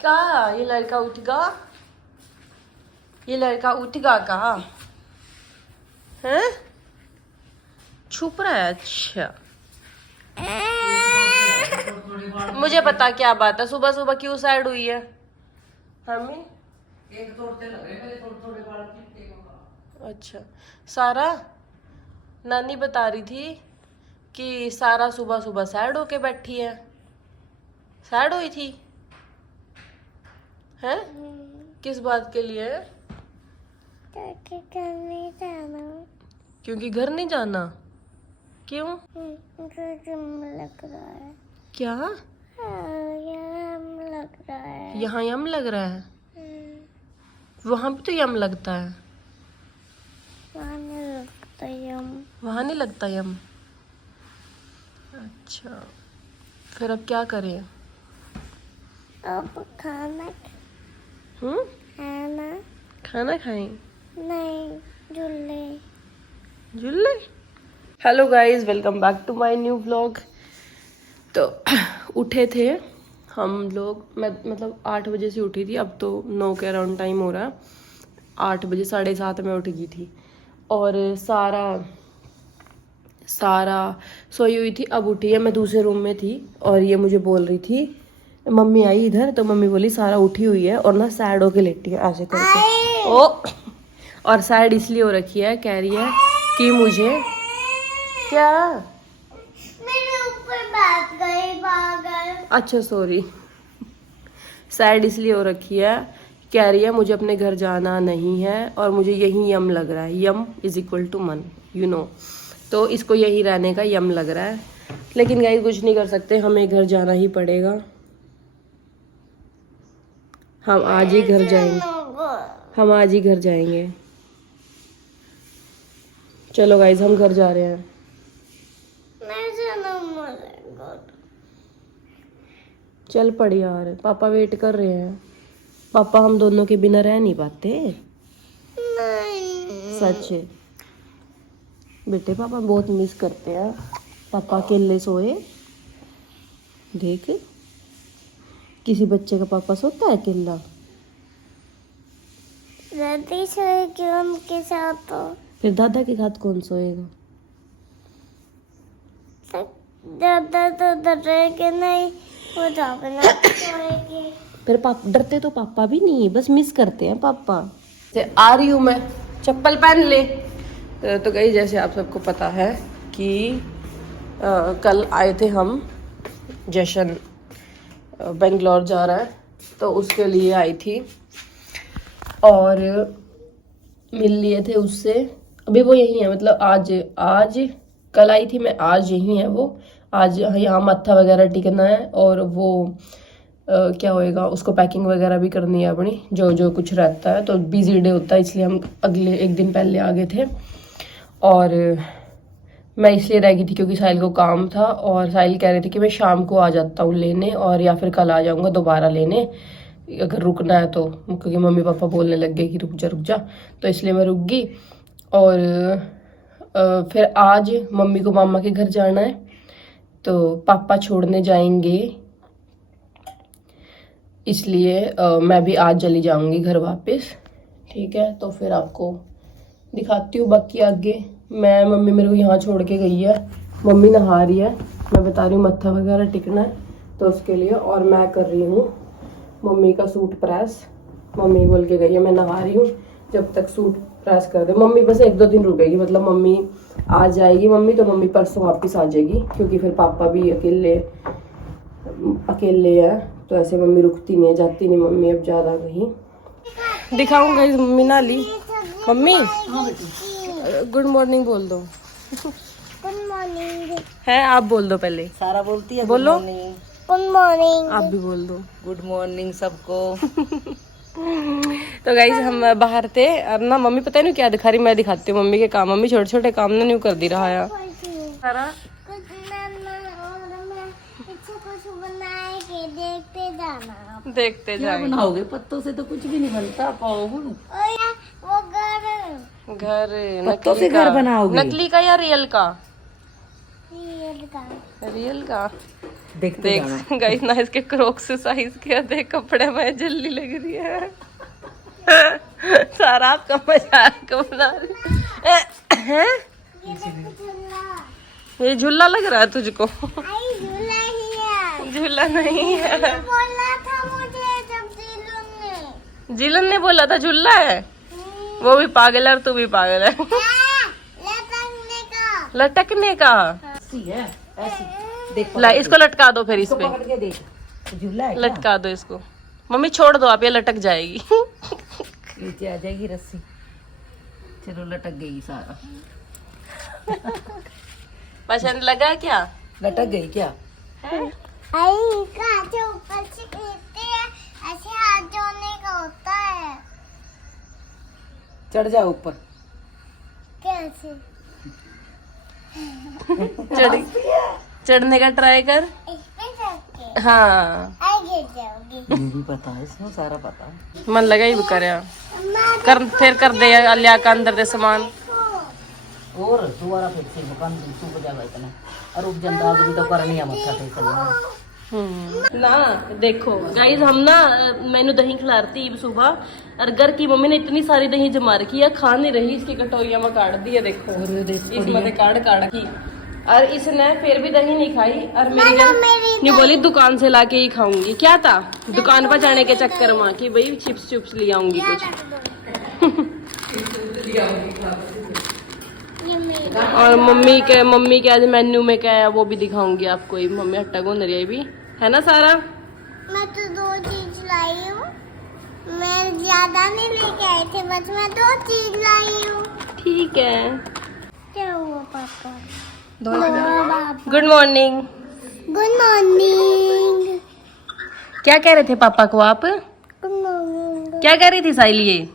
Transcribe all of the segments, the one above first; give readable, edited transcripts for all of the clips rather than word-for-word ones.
क्या ये लड़का उठेगा? ये लड़का उठेगा कहा है? छुप रहा है। अच्छा मुझे पता क्या बात है। सुबह सुबह क्यों सैड हुई है हमें? एक तोड़ते लगे थोड़े बाल। अच्छा सारा नानी बता रही थी कि सारा सुबह सुबह सैड होके बैठी है। सैड हुई थी हैं? किस बात के लिए? क्योंकि घर नहीं जाना। क्यों? लग रहा है। क्या? यम लग रहा है। यहाँ यम लग रहा है? वहां भी तो यम लगता है। वहाँ नहीं लगता यम। वहां नहीं लगता यम। अच्छा फिर अब क्या करें? अब खाना खाना खाएं? नहीं, झूले। झूले। Hello guys, welcome back to my new vlog. तो उठे थे हम लोग, मैं मतलब 8 बजे से उठी थी। अब तो 9 के अराउंड टाइम हो रहा है। 8 बजे 7:30 में उठ गई थी। और सारा सोई हुई थी, अब उठी है। मैं दूसरे रूम में थी और ये मुझे बोल रही थी, मम्मी आई इधर तो मम्मी बोली सारा उठी हुई है और ना सैड होके लेटी है ऐसे करके। ओ और सैड इसलिए हो रखी है, कह रही है कि मुझे क्या मेरे ऊपर बैठ गई पागल। अच्छा सॉरी। सैड इसलिए हो रखी है, कह रही है मुझे अपने घर जाना नहीं है और मुझे यही यम लग रहा है। यम इज इक्वल टू मन, यू नो। तो इसको यही रहने का यम लग रहा है। लेकिन गाइस कुछ नहीं कर सकते, हमें घर जाना ही पड़ेगा। हम आज ही घर जाएंगे। हम आज ही घर जाएंगे। चलो गाइस हम घर जा रहे हैं। चल पड़ यार, पापा वेट कर रहे हैं। पापा हम दोनों के बिना रह नहीं पाते। नहीं। सच है बेटे, पापा बहुत मिस करते हैं। पापा अकेले सोए, देख किसी बच्चे का पापा सोता है अकेला? दादी सोएगी उनके साथ तो। फिर दादा के साथ कौन सोएगा? दादा तो डरेंगे नहीं, वो जागना सोएगी। फिर पापा डरते तो पापा भी नहीं है, बस मिस करते हैं पापा से। आ रही हूँ मैं, चप्पल पहन ले। तो गई जैसे आप सबको पता है कि कल आए थे हम, जशन बेंगलोर जा रहा है तो उसके लिए आई थी और मिल लिए थे उससे। अभी वो यही है, मतलब आज कल आई थी मैं, आज यही है वो। आज यहाँ मत्था वगैरह टिकना है और वो क्या होएगा, उसको पैकिंग वगैरह भी करनी है अपनी, जो जो कुछ रहता है। तो बिजी डे होता है इसलिए हम अगले एक दिन पहले आ गए थे। और मैं इसलिए रह गई थी क्योंकि साहिल को काम था और साहिल कह रही थी कि मैं शाम को आ जाता हूँ लेने, और या फिर कल आ जाऊँगा दोबारा लेने अगर रुकना है तो, क्योंकि मम्मी पापा बोलने लग गए कि रुक जा। तो इसलिए मैं रुक गई। और फिर आज मम्मी को मामा के घर जाना है तो पापा छोड़ने जाएंगे, इसलिए मैं भी आज चली जाऊंगी घर वापस। ठीक है, तो फिर आपको दिखाती हूँ बाकी आगे। मम्मी मेरे को यहाँ छोड़ के गई है, मम्मी नहा रही है, मैं बता रही हूँ मत्था वगैरह टिकना है तो उसके लिए। और मैं कर रही हूँ मम्मी का सूट प्रेस। मम्मी बोल के गई है मैं नहा रही हूँ, जब तक सूट प्रेस कर दे। मम्मी बस 1-2 दिन रुकेगी, मतलब मम्मी आज जाएगी मम्मी तो मम्मी परसों वापस आ जाएगी, क्योंकि फिर पापा भी अकेले है तो ऐसे मम्मी रुकती नहीं है, जाती नहीं मम्मी अब ज़्यादा कहीं। दिखाऊंगा इस मम्मी नाली। मम्मी गुड मॉर्निंग बोल दो। गुड मॉर्निंग है आप बोल दो पहले। सारा बोलती है बोलो। Good morning. आप भी बोल दो गुड मॉर्निंग सबको। तो गाइस हम बाहर थे और ना मम्मी पता नहीं क्या दिखा रही, मैं दिखाती हूँ मम्मी के काम। मम्मी छोटे छोटे काम ना न्यू कर दी रहा है सारा। देखते जाएंगे। बनाओगे पत्तों से तो कुछ भी नहीं बनता पाओ। वो घर पत्तों से नकली का, घर बनाओगे? नकली का या रियल का? रियल का। रियल का। देखते देख जाना। गाइस ना इसके क्रॉक्स साइज के देख कपड़े में जल्दी लग रही है। सारा आपका मजाक बना रही है। ये झूला लग रहा है तुझको? आई झूला ही है। झूला नहीं है। बोला था मुझे जब दिलों ने। जिलन ने बोला था झूला है। वो भी पागल है और तू भी पागल है। लटकने का। लटकने का। ऐसी है ऐसी। देख ला इसको लटका दो फिर इस इसको पे पकड़ के देख। झूला है क्या? लटका दो इसको। मम्मी छोड़ दो आप, ये लटक जाएगी। नीचे आ जाएगी रस्सी। चलो लटक गई सारा। पसंद लगा क्या? लटक गई क्या? आई का जो ऊपर से खींचते हैं ऐसे हाथ जोड़ने का होता है। चढ़ जाओ ऊपर। कैसे? चढ़ने का ट्राई कर। इस पे चढ़ के। हाँ आई गिर जाओगी। ये भी पता है, इसमें सारा पता है। मन लगा ही करे मैं कर फिर कर दे लिया का अंदर दे सामान। और दोबारा फिर से दुकान सूख जाएगा इतना। और उप जनता भी तो करनी है मत्था टेक लेना। ना देखो गाइस हम ना मैंने दही खिलाती सुबह और घर की मम्मी ने इतनी सारी दही जमा रखी है, खा नहीं रही, इसकी कटोरियां में काट दी है। देखो इसमें काट काट की और इसने फिर भी दही नहीं खाई और मेरी नहीं बोली दुकान से लाके ही खाऊंगी। क्या था दुकान पर जाने के चक्कर में कि भाई चिप्स चुप्स ले आऊंगी कुछ। और मम्मी के आज मेन्यू में क्या है वो भी दिखाऊंगी आपको। ये मम्मी हट्टा गूंद रही है भी है ना सारा। मैं तो 2 चीज लाई हूँ। मैं ज्यादा नहीं लेके आई थी, बस मैं 2 चीज लाई हूँ। ठीक है। क्या हुआ पापा? Good morning. Good morning. क्या कह रहे थे पापा को आप? Good morning. क्या कह रही थी साइली? ये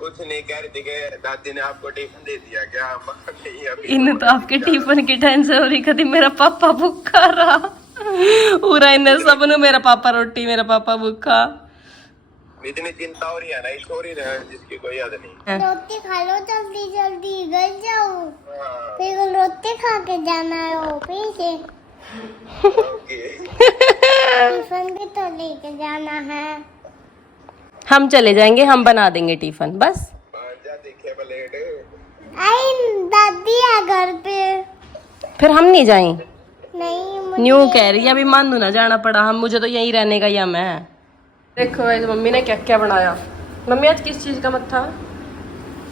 कुछ नहीं कह रही थी कि दादी ने आपको टिफिन दे दिया क्या? नहीं अभी। इन तो आपके टिफिन की टेंशन हो रही कभी मेरा पापा भूखा रहा पूरा इन सब ने मेरा पापा रोटी मेरा पापा भूखा। इतनी चिंता हो रही है ना इस छोरी ने जिसकी कोई याद नहीं। रोटी खा लो जल्दी जल्दी, घर जाओ। फिर रोटी खा के जाना है ऑफिस से। ओके। टिफिन भी तो लेके जाना है। हम चले जाएंगे, हम बना देंगे टिफिन बस। जा देखे प्लेट। आई दादी है घर पे। फिर हम नहीं जाएं। नहीं मुझे न्यू कह रही है अभी मानू ना जाना पड़ा, हम मुझे तो यहीं रहने का ही हम है। देखो आज मम्मी ने क्या क्या बनाया। मम्मी आज किस चीज का मत्था?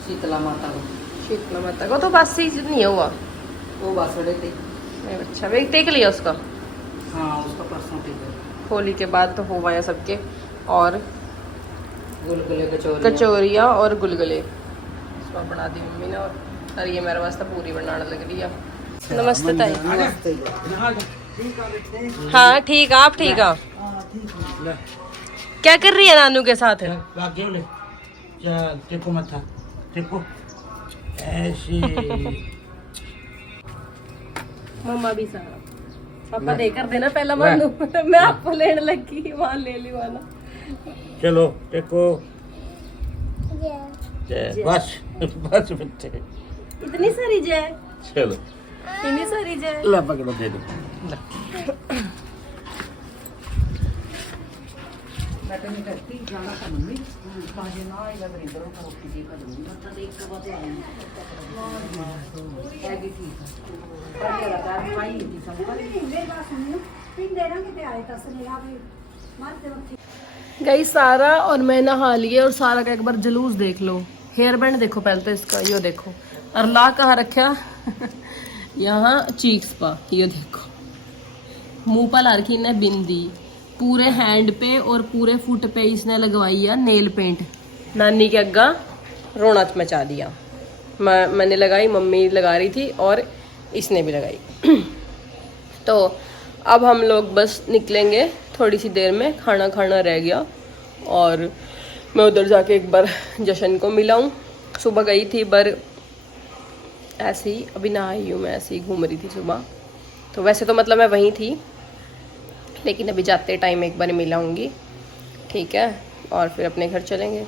शीतला माता को। शीतला माता को तो बस ही नहीं हुआ वो बासड़े थे। अच्छा वे देख लिया उसका। हाँ उसका परसों थे। होली के बाद तो हो गया सबके। और गुलगुले कचौरी। कचौरियाँ और गुलगुले इसमें बना दी मम्मी ने। और ये मेरे वास्ते पूरी बनाने लग रही है। नमस्ते ताई। हाँ ठीक आप ठीक है। क्या कर रही है नानू के साथ? टेको मथा टेको ऐसे। मम्मा भी सारा पापा देकर देना पहला मानू। मैं आपको लेने लगी वहाँ ले ली वाला। चलो टेको ये बस बस बच्चे। इतनी सारी जय, चलो इतनी सारी जय। ला पकड़ो दे दो। मैं तो नहीं करती जाना था मम्मी। बाजे ना आएगा मेरे इधर को रोटी दी कर दूंगी। मतलब देख के बात आई है कि ठीक है। पर ये लगा भाई ये सब गई सारा और मैं नहा लिए और सारा का एक बार जुलूस देख लो। हेयर बैंड देखो पहले तो इसका, यो देखो। और ला कहाँ रखा? यहाँ चीक्स पा, ये देखो। मुंह पर ला रखी ने बिंदी, पूरे हैंड पे और पूरे फुट पे इसने लगवाई है नेल पेंट। नानी के अग्गा रोना मचा दिया। मैंने लगाई, मम्मी लगा रही थी और इसने भी लगाई। तो अब हम लोग बस निकलेंगे थोड़ी सी देर में, खाना खाना रह गया। और मैं उधर जाके एक बार जशन को मिलाऊं। सुबह गई थी पर ऐसे ही, अभी ना आई हूँ मैं, ऐसे ही घूम रही थी सुबह। तो वैसे तो मतलब मैं वहीं थी, लेकिन अभी जाते टाइम एक बार मिलाऊंगी, ठीक है। और फिर अपने घर चलेंगे।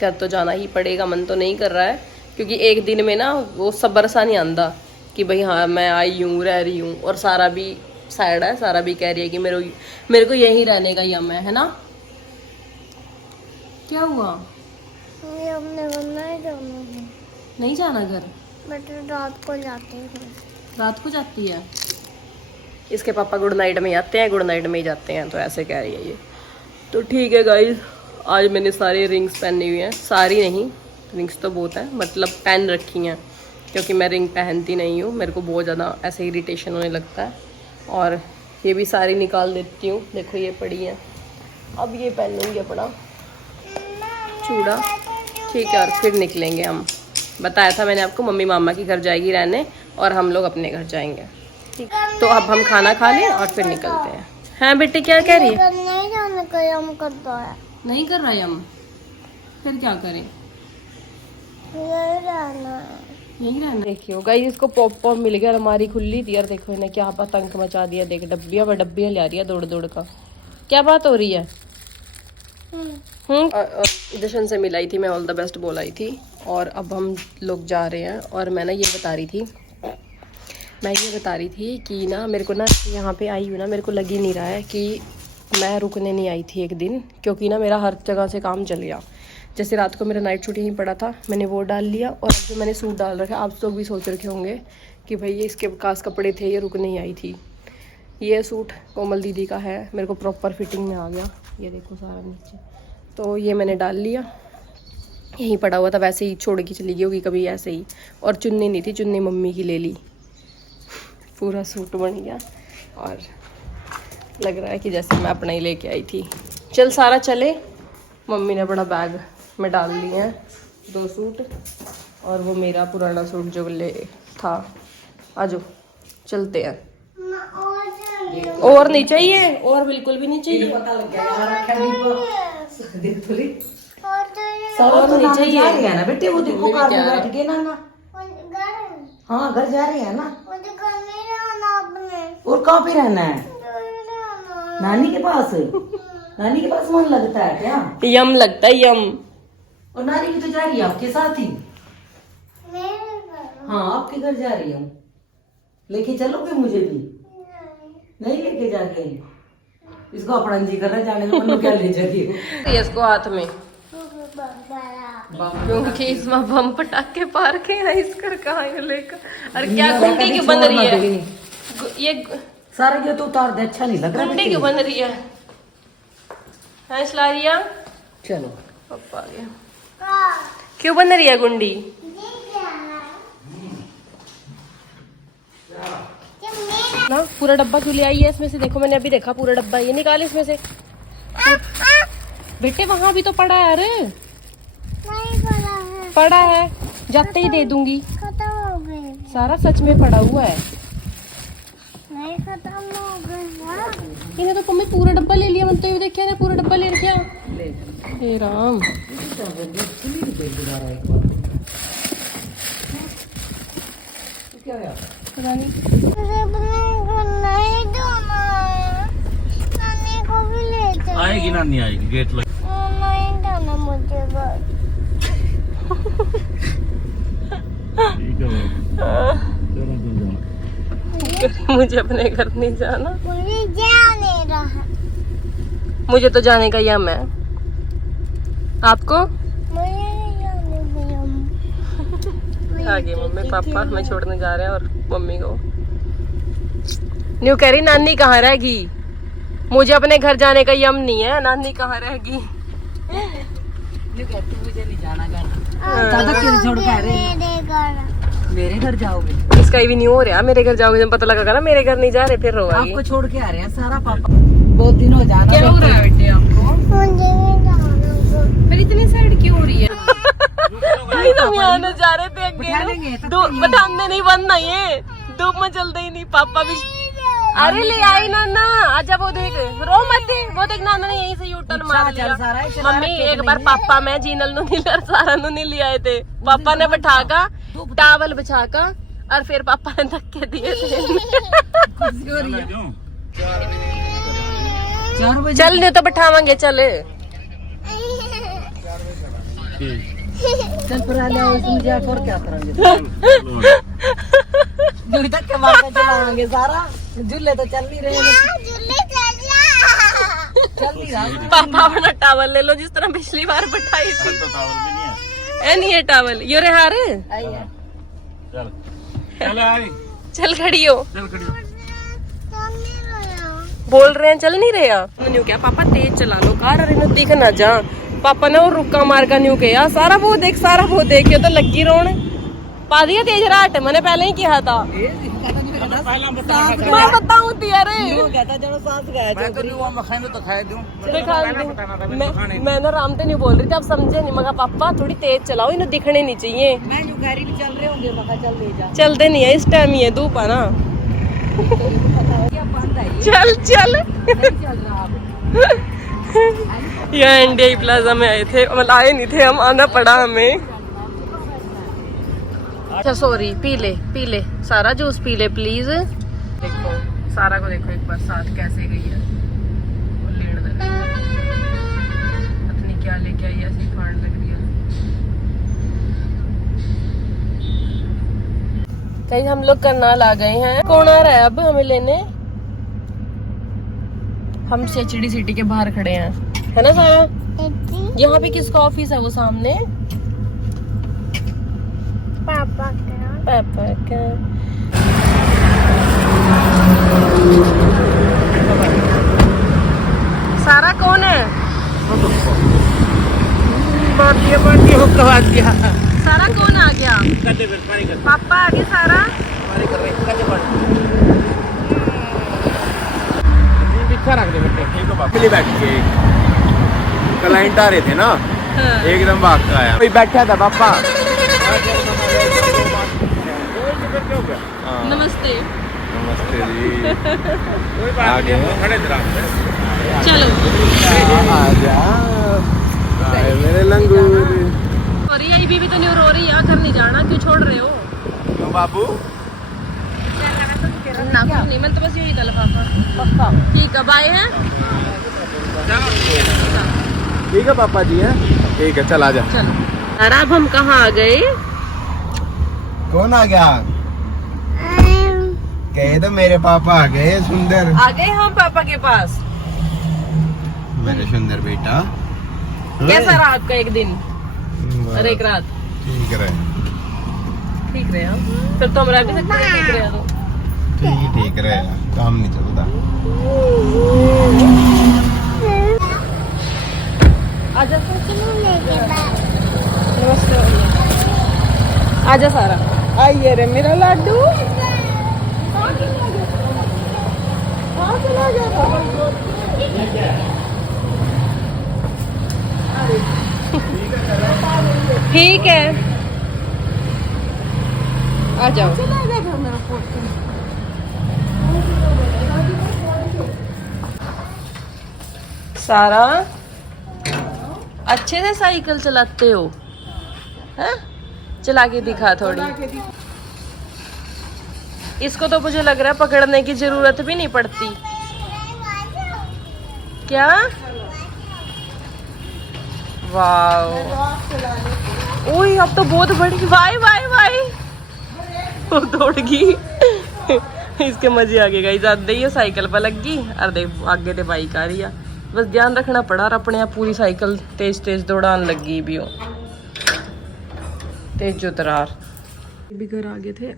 घर तो जाना ही पड़ेगा, मन तो नहीं कर रहा है, क्योंकि एक दिन में ना वो सब्र सा नहीं आंदा कि भाई हाँ मैं आई हूँ, रह रही हूँ। और सारा भी सैड है। सारा भी कह रही है कि मेरे को यहीं रहने का यम है ना? क्या हुआ? हमने नहीं जाना है, नहीं जाना घर? बट रात को जाते हैं। रात को जाती है? इसके पापा गुड नाइट में आते हैं, गुड नाइट में ही जाते हैं, तो ऐसे कह रही है ये। तो ठीक है गाइस, आज मैंने सारी रिंग्स पहनी हुई हैं। सारी नहीं, रिंग्स तो बहुत है, मतलब पहन रखी हैं, क्योंकि मैं रिंग पहनती नहीं हूँ, मेरे को बहुत ज़्यादा ऐसे इरिटेशन होने लगता है। और ये भी सारी निकाल देती हूँ, देखो ये पड़ी है। अब ये पहनूंगी अपना चूड़ा, ठीक है, और फिर निकलेंगे हम। बताया था मैंने आपको, मम्मी मामा के घर जाएगी रहने और हम लोग अपने घर जाएंगे। ठीक, तो अब हम खाना खा लें और फिर निकलते हैं। हाँ बेटे, क्या कह रही है? नहीं जाने का यम करता है, नहीं कर रहा यम, फिर क्या करें? यही रहना है। यही रहना। देखियो गाइस, इसको पॉप मिल गया, हमारी खुली थी, और देखो इन्हें क्या पतंग मचा दिया। देख डब्बियाँ व डब्बियाँ ला रही है दौड़ दौड़ का। क्या बात हो रही है? जशन से मिलाई थी मैं, ऑल द बेस्ट बोलाई थी, और अब हम लोग जा रहे हैं। और मैं ये बता रही थी कि ना मेरे को ना यहाँ पे आई हूँ ना, मेरे को लग ही नहीं रहा है कि मैं रुकने नहीं आई थी एक दिन, क्योंकि ना मेरा हर जगह से काम चल गया। जैसे रात को मेरा नाइट सूट यहीं पड़ा था, मैंने वो डाल लिया, और अब जो मैंने सूट डाल रखा, आप लोग भी सोच रखे होंगे कि भाई ये इसके पास कपड़े थे, ये रुक नहीं आई थी। ये सूट कोमल दीदी का है, मेरे को प्रॉपर फिटिंग में आ गया, ये देखो सारा नीचे। तो ये मैंने डाल लिया, यहीं पड़ा हुआ था, वैसे ही छोड़ के चली गई होगी कभी ऐसे ही। और चुन्नी नहीं थी, चुन्नी मम्मी की ले ली, पूरा सूट बन गया, और लग रहा है कि जैसे मैं अपना ही लेके आई थी। चल सारा चले, मम्मी ने बड़ा बैग में डाल लिए हैं 2 सूट, और वो मेरा पुराना सूट जो ले था। आजो चलते हैं। और नहीं चाहिए, और बिल्कुल भी नहीं चाहिए, पता लग गया यार, रखा डिब्बा देख थोड़ी और तो सारा तो नहीं चाहिए। जा रही है ना बेटे, वो देखो कार में बैठ के ना। घर, हाँ घर जा रही है ना। मुझे घर में रहना अपने, और कहाँ पे रहना है? रहना। नानी के पास। नानी के पास मन लगता है क्या? यम लगता है, यम। और नानी भी तो जा रही है आपके साथ ही। मेरे घर हाँ आपके घर जा रही हूँ, लेके चलोगे मुझे भी? नहीं लेके जाके, इसको अपना जी कर रहा है जाने का, क्या ले जाके इसको हाथ में, क्योंकि इसमें बम पटाखे पार के ना, इसकर कहाँ ये लेकर। और क्या गुंडी क्यों बन रही है? ये सारा ये तो उतार दे, अच्छा नहीं लग रहा। गुंडी क्यों बन रही है? हाँ लारिया, चलो पापा आ गया। क्यों बन रही है गुंडी? ना पूरा डब्बा क्यों ले आई है इसमें से? देखो मैंने अभी देखा पूरा डब्बा, ये निकाल इसमें से। बेटे वहां भी तो पड़ा है। अरे नहीं पड़ा है, पड़ा है, जाते ही दे दूंगी। खत्म हो गए, सारा सच में पड़ा हुआ है। नहीं खत्म हो गए। इन्हें तो मम्मी पूरा डब्बा ले लिया, मतलब ये देखिए ना पूरा डब्बा ले रखा। हे राम, क्या है? पता नहीं। मुझे अपने घर नहीं जाना है, नानी को भी ले चलो। आएगी ना, नहीं आएगी, गेट लग। नहीं जाना मुझे घर। ठीक है चलो तुम जाओ। मुझे अपने घर नहीं जाना, मुझे जाने रहा, मुझे तो जाने का यम है। आपको? मुझे नहीं जाने दिया। आगे मम्मी पापा हमें छोड़ने जा रहे हैं, और मम्मी को न्यू कह रही नानी कहाँ रहेगी। मुझे अपने घर जाने का यम नहीं है, नानी कहाँ रहेगी। मुझे नहीं जाना घर, दादा क्यों छोड़ के आ रहे हैं? मेरे घर, मेरे घर जाओगे? इसका भी नहीं हो रहा, मेरे घर जाओगे जब पता लगा ना मेरे घर नहीं जा रहे, फिर रोएगी। आपको छोड़ के आ रहे हैं सारा पापा, बहुत दिन हो जाना। क्या हो रहा है बेटे आपको? मुझे नहीं जाना। फिर इतनी साइड क्यों हो रही है? हम यहाँ न जा रहे थे अगे, बताने नहीं बनना, ये धूप में चलते ही नहीं। पापा भी अरे ले आई नाना, आजा। वो देख, रो मत, वो देख नाना ने यहीं से यूटर्न मार लिया। मम्मी एक बार पापा मैं जीनल नु नीलर सारा नु नहीं ले आए थे, पापा ने बैठा का टावल बिछा का, और फिर पापा ने धक्के दिए थे। 4 बजे चल नहीं तो बैठावांगे, चले। चल पर आ ले, उसमें जा कर क्या करेंगे? जो धक्के मारते चलाएंगे सारा, झूले तो चल नहीं रहे हैं। झूले चल जा। चल नहीं रहा। पापा अपना टावल ले लो जिस तरह पिछली बार बैठाई थी। तो टावर भी नहीं है। ए नहीं है टावल, ये रे हारे। आइए। चल चल आई, चल खड़ी हो। चल खड़ी हो। चल नहीं रहा। बोल रहे हैं चल नहीं रहे आप। न्यू क्या पापा तेज चला लो कार, अरे न दिख ना जा। पापा ने वो रुक्का मार का न्यू किया, सारा वो देख ये तो लगी रोन पा दिया तेज राट, मैंने पहले ही किया था। मैं बताऊं तेरे कहता जब सांस गया मैं तो नहीं हुआ, मैं खाने तो खाए दूं। मैं ना राम ते नहीं बोल रही थी, आप समझे नहीं। मगर पापा थोड़ी तेज चलाओ, इन्हें दिखने नहीं चाहिए। मैं जो गाड़ी भी चल रहे होंगे, मका चल ले जा। चलते नहीं है इस टाइम, ये धूप है ना। चल चल चल रहा अब। यहाँ इंडिया प्लाजा में आए थे, मतलब आए नहीं थे हम, आना पड़ा हमें। अच्छा सॉरी, पी ले सारा जूस पी ले प्लीज। देखो सारा को देखो एक बार साथ कैसे गई है, वो लेने दे अपनी क्या लेके आई है, ऐसी खान लग रही है। कहीं हम लोग करनाल आ गए हैं। कौन आ रहा है अब हमें लेने? हम सेचड़ी सिटी के बाहर खड़े हैं, है ना सारा? यहाँ पे किसका ऑफिस है वो सामने? पापा पापा का। सारा कौन है? सारा कौन आ गया? पापा आ गए। सारा मिली बैठ के क्लाइंट आ रहे थे ना, एकदम भाग के आया। कोई बैठा था पापा। नमस्ते। नमस्ते जी। आ गए खड़े चलो मेरे लंगूर। और ये बीबी तो नहीं रो रही है, घर नहीं जाना, क्यों छोड़ रहे हो? क्यों बाबू? ना कुछ नहीं, मैं तो बस यही था लिफाफा। ठीक है बाय है। ठीक है पापा जी है, ठीक है चल आजा। चलो अरे अब हम कहाँ आ गए? कौन आ गया? कहे तो मेरे पापा आ गए। सुंदर आ गए हम पापा के पास। मेरे सुंदर बेटा, कैसा रहा आपका एक दिन और एक रात? ठीक रहे, ठीक रहे हम, फिर तो हम रह भी सकते हैं। ठीक रहे तो ठीक रहे, काम नहीं चलता। आजा नमस्ते। आजा सारा, आइए रे मेरा लाडू। ठीक है आ जाओ। सारा अच्छे से साइकिल चलाते हो, हैं? चला के दिखा थोड़ी। इसको तो मुझे लग रहा है पकड़ने की जरूरत भी नहीं पड़ती। क्या? वाओ, ओए अब तो बहुत बड़ी। वाई वाई वाई, वो दौड़ गई। इसके मजे आ गए। ज्यादा ही साइकिल पर लग गई और देख आगे ते बाइक आ रही है। बस ध्यान रखना पड़ा और अपने आप पूरी साइकिल तेज तेज दौड़ान लगी भी हो, तेज उतरार भी। घर आ गए थे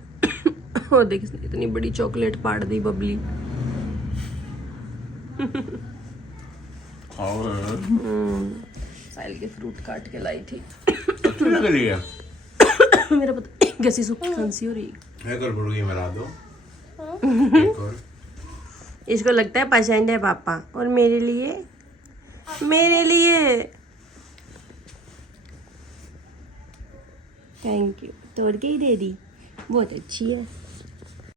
और देख इतनी बड़ी चॉकलेट पाड़ दी बबली। साइल के फ्रूट काट के लाई थी। मेरा पता कैसी सूखी खांसी हो रही है। इसको लगता है पसंद है पापा, और मेरे लिए थैंक यू। तोड़ के ही दे दी, बहुत अच्छी है।